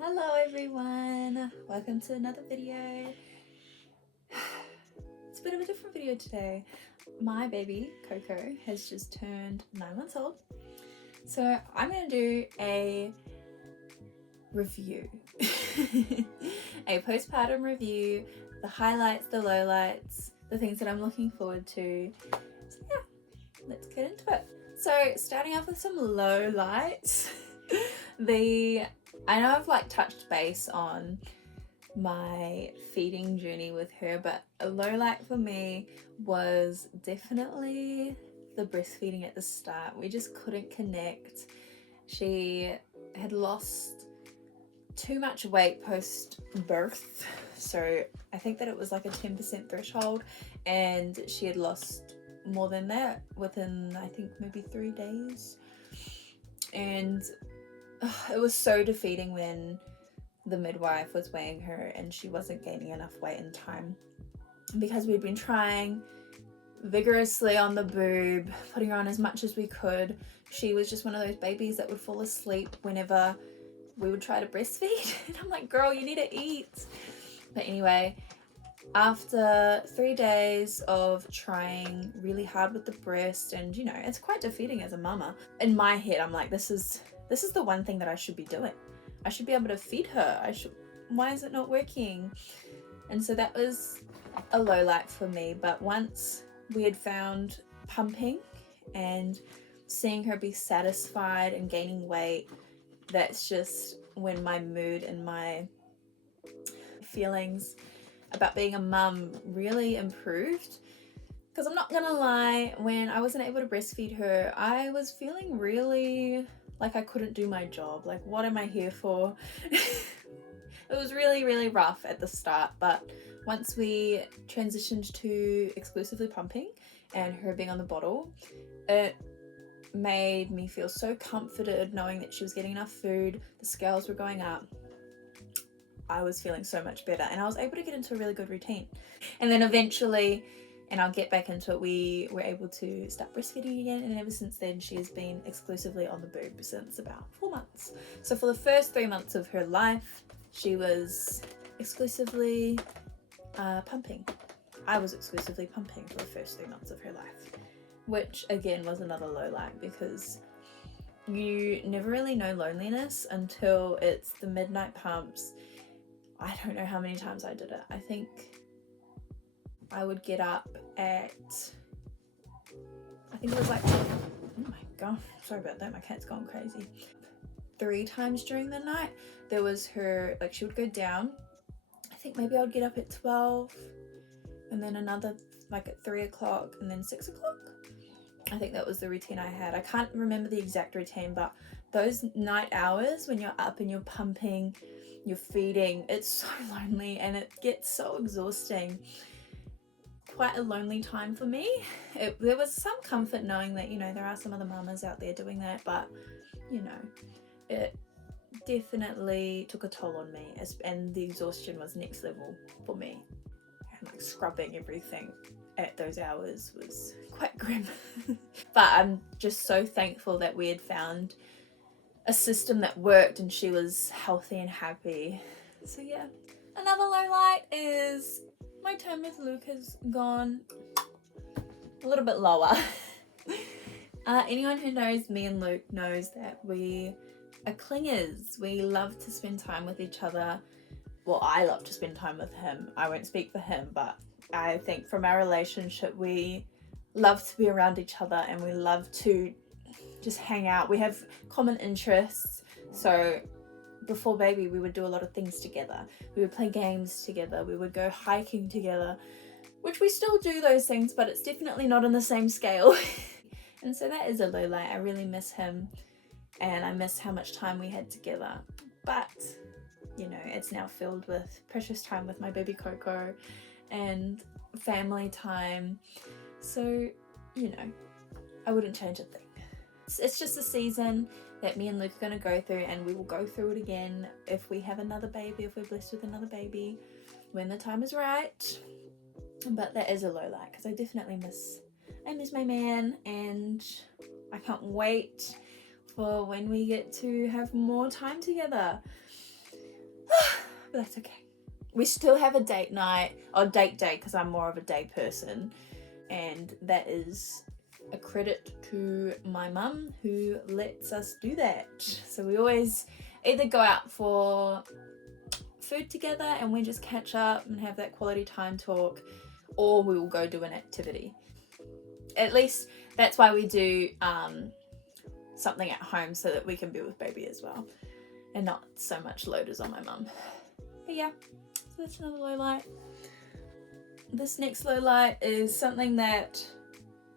Hello everyone, welcome to another video. It's a bit of a different video today. My baby Coco has just turned 9 months old, so I'm going to do a review, a postpartum review, the highlights, the lowlights, the things that I'm looking forward to. So yeah, let's get into it. So starting off with some lowlights. I know I've touched base on my feeding journey with her, but a low light for me was definitely the breastfeeding at the start. We just couldn't connect. She had lost too much weight post birth, so I think that it was like a 10% threshold, and she had lost more than that within I think maybe 3 days. And it was so defeating when the midwife was weighing her and she wasn't gaining enough weight in time, because we'd been trying vigorously on the boob, putting her on as much as we could. She was just one of those babies that would fall asleep whenever we would try to breastfeed. And I'm like, girl, you need to eat. But anyway, after 3 days of trying really hard with the breast, and you know, it's quite defeating as a mama. In my head, I'm like, this is the one thing that I should be doing. I should be able to feed her. Why is it not working? And so that was a low light for me. But once we had found pumping and seeing her be satisfied and gaining weight, that's just when my mood and my feelings about being a mum really improved. Because I'm not gonna lie, when I wasn't able to breastfeed her, I was feeling really like I couldn't do my job. Like, what am I here for? It was really, really rough at the start, but once we transitioned to exclusively pumping and her being on the bottle, it made me feel so comforted knowing that she was getting enough food, the scales were going up. I was feeling so much better, and I was able to get into a really good routine. And then eventually, and I'll get back into it, we were able to start breastfeeding again, and ever since then she's been exclusively on the boob since about 4 months. So for the first 3 months of her life, she was exclusively pumping. I was exclusively pumping for the first 3 months of her life, which again was another low light, because you never really know loneliness until it's the midnight pumps. I don't know how many times I did it. I think I would get up at, I think it was like, oh my gosh, sorry about that, my cat's gone crazy. 3 times during the night. There was her, like, she would go down. I think maybe I would get up at 12, and then another like at 3 o'clock, and then 6 o'clock. I think that was the routine I had. I can't remember the exact routine, but those night hours when you're up and you're pumping, you're feeding, it's so lonely and it gets so exhausting. Quite a lonely time for me. There was some comfort knowing that, you know, there are some other mamas out there doing that, but you know, it definitely took a toll on me, and the exhaustion was next level for me. And like scrubbing everything at those hours was quite grim. But I'm just so thankful that we had found a system that worked and she was healthy and happy. So yeah. Another low light is my time with Luke has gone a little bit lower. Anyone who knows me and Luke knows that we are clingers. We love to spend time with each other. Well, I love to spend time with him. I won't speak for him, but I think from our relationship, we love to be around each other and we love to just hang out. We have common interests. So before baby, we would do a lot of things together. We would play games together. We would go hiking together, which we still do those things, but it's definitely not on the same scale. And so that is a low light. I really miss him, and I miss how much time we had together. But you know, it's now filled with precious time with my baby Coco and family time. So, you know, I wouldn't change a thing. It's just a season that me and Luke are going to go through, and we will go through it again if we have another baby, if we're blessed with another baby, when the time is right. But that is a low light, because I definitely miss my man, and I can't wait for when we get to have more time together. But that's okay. We still have a date night, or date day, because I'm more of a day person, and that is a credit to my mum who lets us do that. So we always either go out for food together and we just catch up and have that quality time talk, or we will go do an activity. At least that's why we do something at home, so that we can be with baby as well and not so much loaders on my mum. But yeah, so that's another low light. This next low light is something that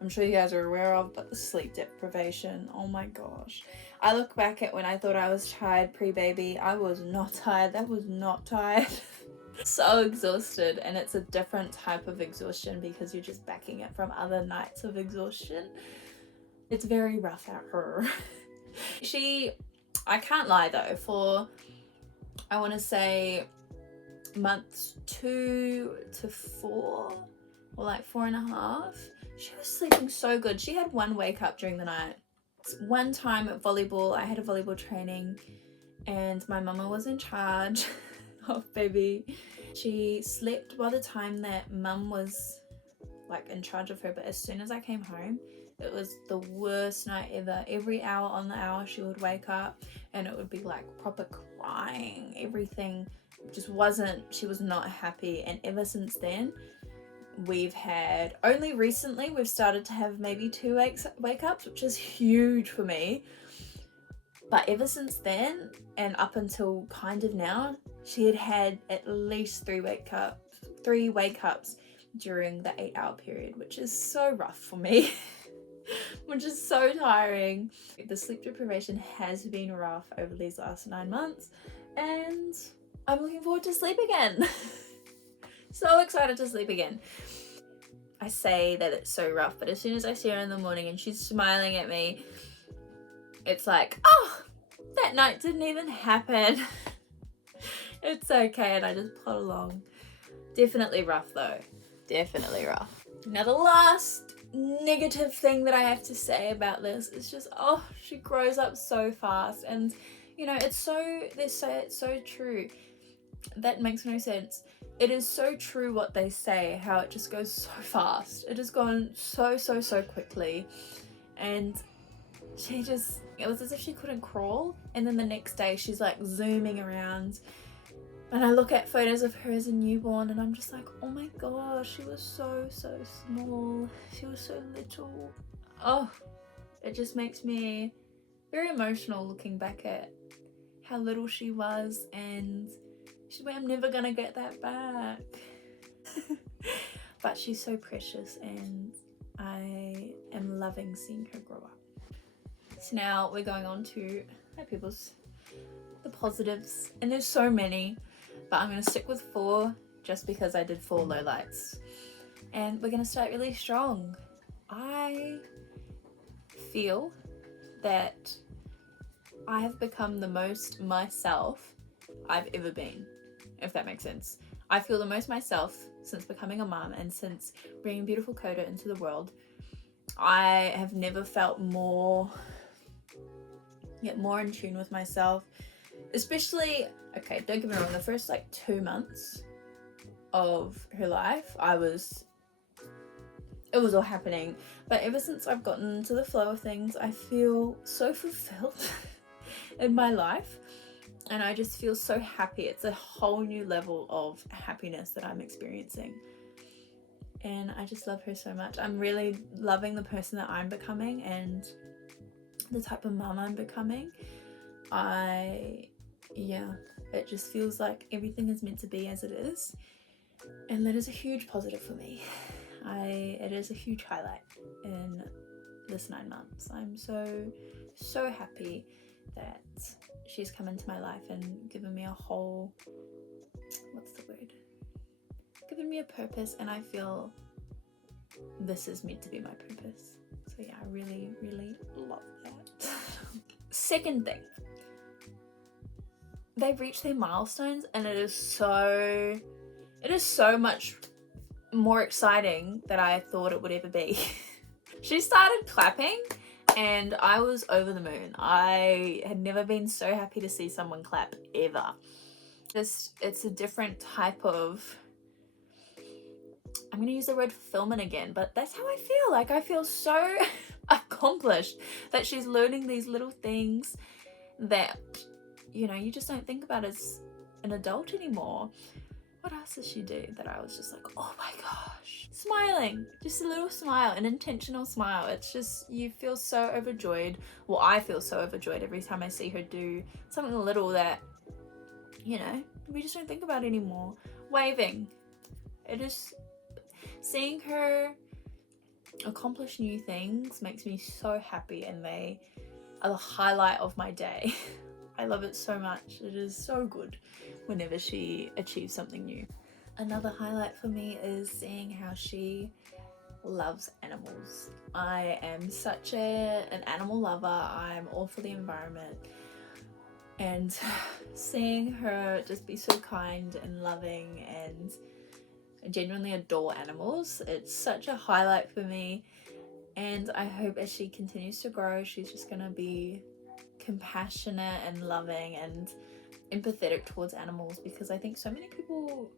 I'm sure you guys are aware of, but the sleep deprivation. Oh my gosh. I look back at when I thought I was tired pre-baby. I was not tired. That was not tired. So exhausted, and it's a different type of exhaustion because you're just backing it from other nights of exhaustion. It's very rough at her. I can't lie though, for I want to say months 2 to 4, or like 4.5, she was sleeping so good. She had one wake up during the night. One time at volleyball, I had a volleyball training and my mama was in charge of baby. She slept by the time that mum was like in charge of her, but as soon as I came home, it was the worst night ever. Every hour on the hour she would wake up and it would be like proper crying. Everything just wasn't, she was not happy. And ever since then, only recently we've started to have maybe 2 wake ups, which is huge for me. But ever since then and up until kind of now, she had at least 3 wake ups during the 8-hour period, which is so rough for me. Which is so tiring. The sleep deprivation has been rough over these last 9 months, and I'm looking forward to sleep again. So excited to sleep again. I say that it's so rough, but as soon as I see her in the morning and she's smiling at me, it's like, oh, that night didn't even happen. It's okay, and I just plod along. Definitely rough though. Definitely rough. Now the last negative thing that I have to say about this is just, oh, she grows up so fast, and you know, it's so true. That makes no sense. It is so true what they say, how it just goes so fast. It has gone so quickly, and it was as if she couldn't crawl, and then the next day she's like zooming around. And I look at photos of her as a newborn and I'm just like, oh my gosh, she was so small. She was so little. Oh, it just makes me very emotional looking back at how little she was, and I'm never gonna get that back. But she's so precious and I am loving seeing her grow up. So now we're going on to the positives, and there's so many. But I'm going to stick with 4 just because I did 4 lowlights. And we're going to start really strong. I feel that I have become the most myself I've ever been, if that makes sense. I feel the most myself since becoming a mum and since bringing beautiful Coda into the world. I have never felt more in tune with myself. Especially, okay, don't get me wrong, the first like 2 months of her life, it was all happening. But ever since I've gotten into the flow of things, I feel so fulfilled in my life. And I just feel so happy. It's a whole new level of happiness that I'm experiencing. And I just love her so much. I'm really loving the person that I'm becoming and the type of mum I'm becoming. It just feels like everything is meant to be as it is, and that is a huge positive for me. It is a huge highlight in this 9 months. I'm so happy that she's come into my life and given me given me a purpose, and I feel this is meant to be my purpose. So yeah, I really love that. Second thing, they've reached their milestones, and it is so much more exciting than I thought it would ever be. She started clapping and I was over the moon. I had never been so happy to see someone clap ever. Just, it's a different type of, I'm gonna use the word fulfillment again, but that's how I feel. Like, I feel so accomplished that she's learning these little things that, you know, you just don't think about as an adult anymore. What else does she do that I was just like, oh my gosh? Smiling, just a little smile, an intentional smile. It's just, you feel so overjoyed. Well, I feel so overjoyed every time I see her do something little that, you know, we just don't think about anymore. Waving. It is, seeing her accomplish new things makes me so happy, and they are the highlight of my day. I love it so much. It is so good whenever she achieves something new. Another highlight for me is seeing how she loves animals. I am such an animal lover. I'm all for the environment, and seeing her just be so kind and loving and genuinely adore animals, it's such a highlight for me. And I hope as she continues to grow, she's just gonna be compassionate and loving and empathetic towards animals, because I think so many people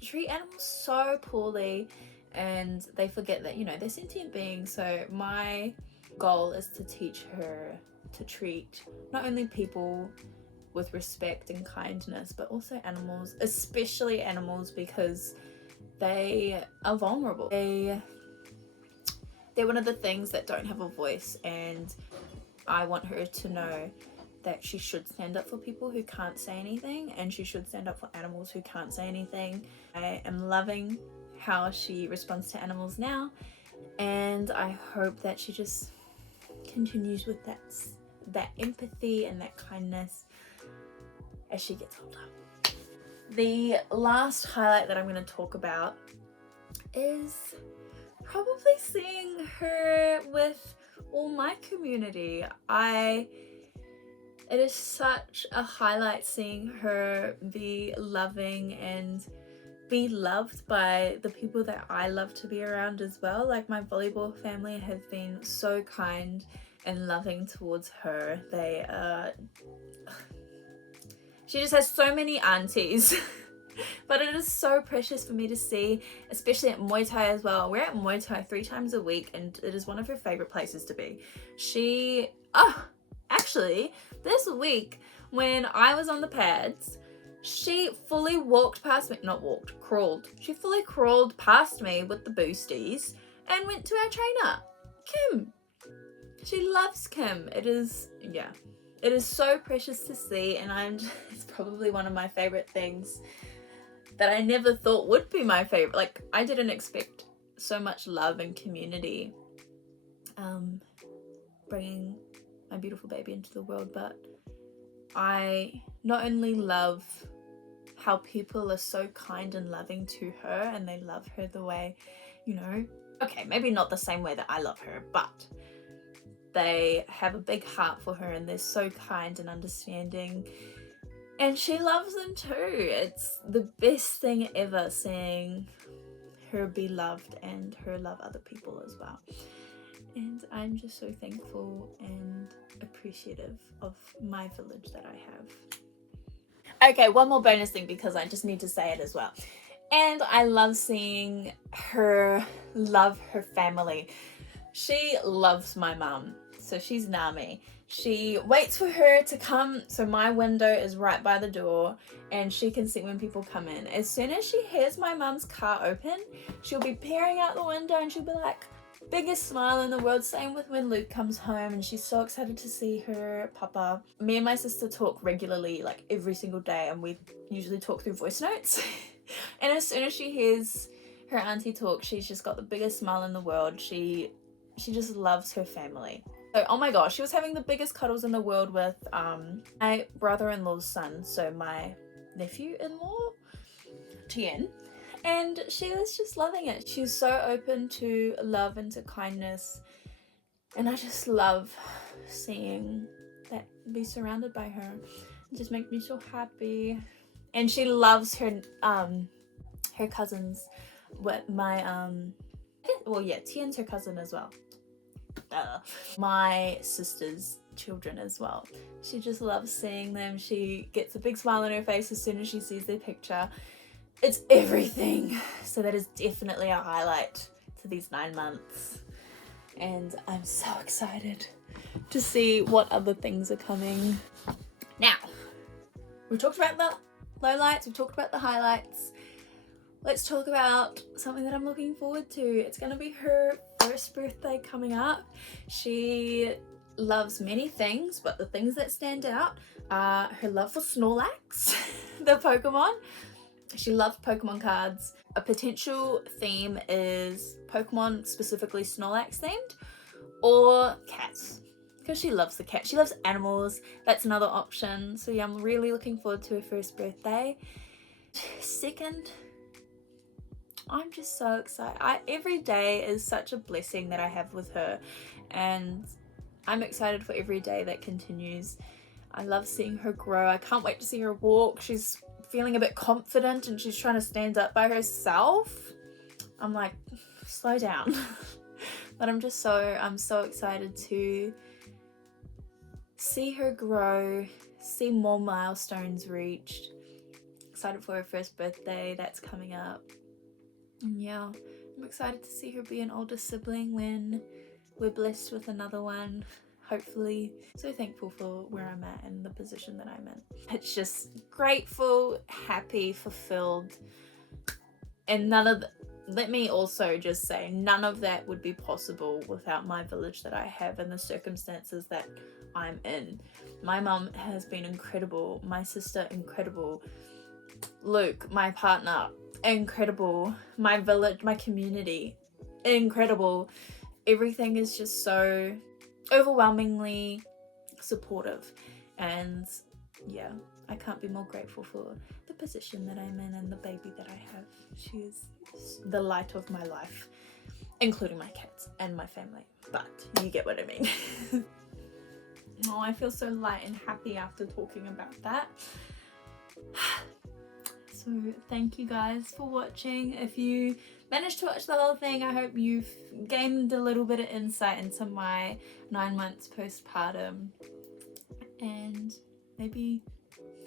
treat animals so poorly and they forget that, you know, they're sentient beings. So my goal is to teach her to treat not only people with respect and kindness, but also animals, especially animals, because they are vulnerable. They're one of the things that don't have a voice, and I want her to know that she should stand up for people who can't say anything, and she should stand up for animals who can't say anything. I am loving how she responds to animals now, and I hope that she just continues with that empathy and that kindness as she gets older. The last highlight that I'm going to talk about is probably seeing her with all my community. It is such a highlight seeing her be loving and be loved by the people that I love to be around as well. Like, my volleyball family have been so kind and loving towards her. She just has so many aunties. But it is so precious for me to see, especially at Muay Thai as well. We're at Muay Thai 3 times a week, and it is one of her favorite places to be. Actually, this week when I was on the pads, she fully walked past me, crawled. She fully crawled past me with the boosties and went to our trainer, Kim. She loves Kim. It is so precious to see, and it's probably one of my favorite things that I never thought would be my favorite. Like, I didn't expect so much love and community bringing my beautiful baby into the world, but I not only love how people are so kind and loving to her, and they love her the way, you know, okay, maybe not the same way that I love her, but they have a big heart for her, and they're so kind and understanding, and she loves them too. It's the best thing ever, seeing her be loved and her love other people as well. And I'm just so thankful and appreciative of my village that I have. Okay, one more bonus thing, because I just need to say it as well. And I love seeing her love her family. She loves my mum. So she's Nami. She waits for her to come, so my window is right by the door, and she can see when people come in. As soon as she hears my mum's car open, she'll be peering out the window and she'll be like, biggest smile in the world. Same with when Luke comes home, and she's so excited to see her papa. Me and my sister talk regularly, like every single day, and we usually talk through voice notes. And as soon as she hears her auntie talk, she's just got the biggest smile in the world. She just loves her family. So, oh my gosh, she was having the biggest cuddles in the world with my brother-in-law's son, so my nephew-in-law, Tien, and she was just loving it. She's so open to love and to kindness, and I just love seeing that, be surrounded by her. It just makes me so happy. And she loves her cousins. Tien's her cousin as well. My sister's children as well. She just loves seeing them. She gets a big smile on her face as soon as she sees their picture. It's everything. So that is definitely a highlight to these 9 months. And I'm so excited to see what other things are coming. Now, we've talked about the lowlights, we've talked about the highlights. Let's talk about something that I'm looking forward to. It's going to be her first birthday coming up. She loves many things, but the things that stand out are her love for Snorlax, the Pokemon. She loves Pokemon cards. A potential theme is Pokemon, specifically Snorlax themed, or cats, because she loves the cat. She loves animals. That's another option. So yeah, I'm really looking forward to her first birthday. Second, I'm just so excited. Every day is such a blessing that I have with her, and I'm excited for every day that continues. I love seeing her grow. I can't wait to see her walk. She's feeling a bit confident and she's trying to stand up by herself. I'm like, slow down. But I'm so excited to see her grow, see more milestones reached. Excited for her first birthday that's coming up. And yeah, I'm excited to see her be an older sibling when we're blessed with another one, hopefully. So thankful for where I'm at and the position that I'm in. It's just grateful, happy, fulfilled, and let me also just say, none of that would be possible without my village that I have and the circumstances that I'm in. My mum has been incredible, my sister incredible, Luke, my partner, incredible, my village, my community, incredible. Everything is just so overwhelmingly supportive, and yeah, I can't be more grateful for the position that I'm in and the baby that I have. She is the light of my life, including my cats and my family, but you get what I mean. Oh, I feel so light and happy after talking about that. So thank you guys for watching. If you managed to watch the whole thing, I hope you've gained a little bit of insight into my 9 months postpartum and maybe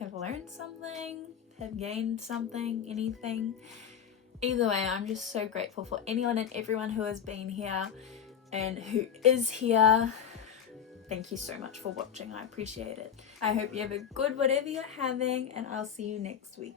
have learned something, have gained something, anything. Either way, I'm just so grateful for anyone and everyone who has been here and who is here. Thank you so much for watching. I appreciate it. I hope you have a good whatever you're having, and I'll see you next week.